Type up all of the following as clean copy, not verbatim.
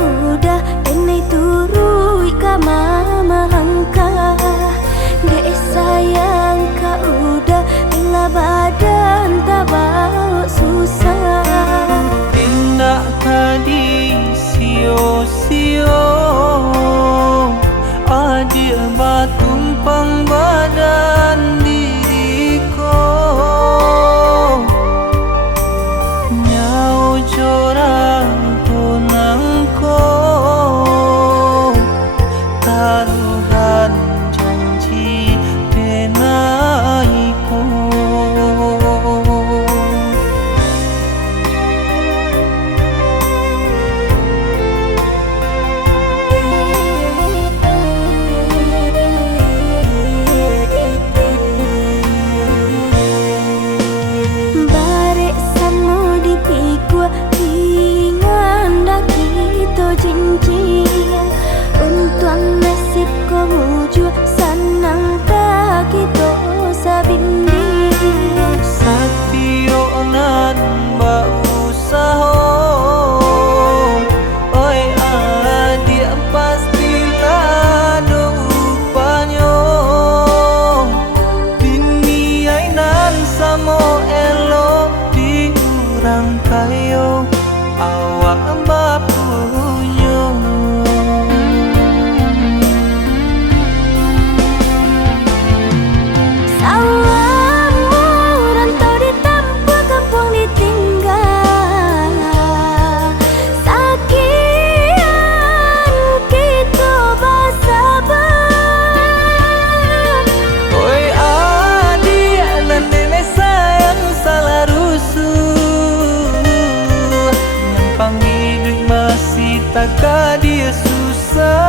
udah enai turui ka mama langkah. Dek sayang ka udah bela badan tak bawa susah. Tindak tadi sio-sio adik batumpang badan diriku. Nyau jora gunangko taruhan janji denaiku. Untuang nasib ko mujur sanang tak kita sabindi. Satyo nan bausaho oi adik pastilah do upanyo. Bini ainan samo elo diurang kayo awak bapunyo. Taka dia susah.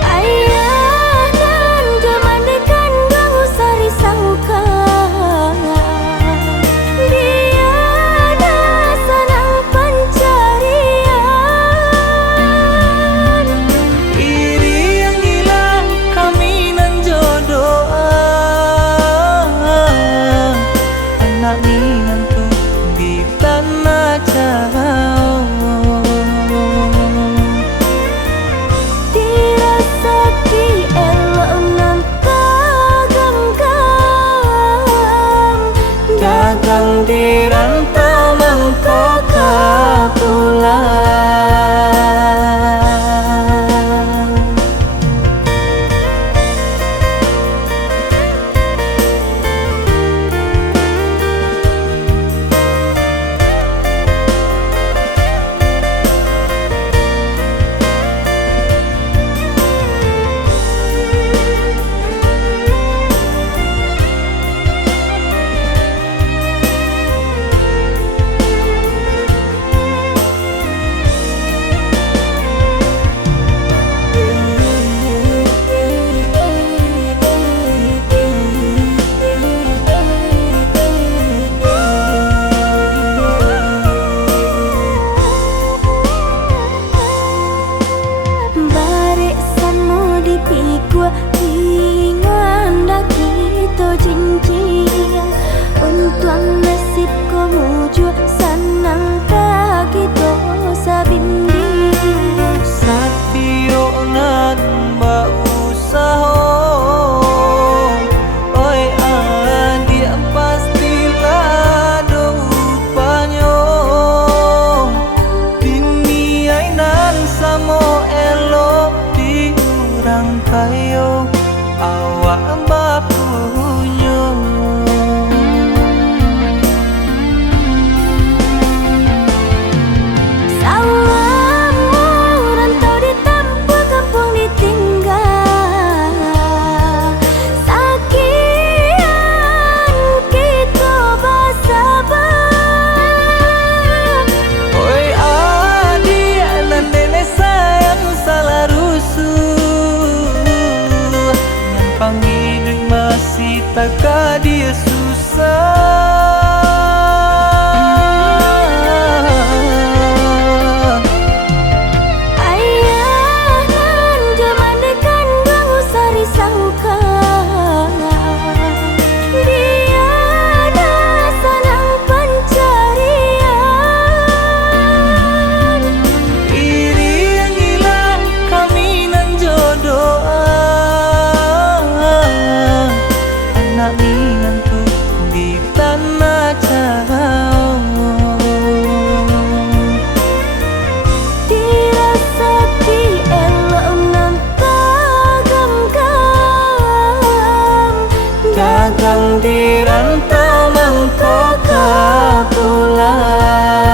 Ayah dan zaman dekan kamu sari sangka. Dia ada senang pencarian. Iri yang hilang kami nan jodoh. Anak minantu di tanah jauh. Dirasa ki elok nan kagam-gam. Dagang di rantau mangkok pulang. dirantau mengkau ke pulau.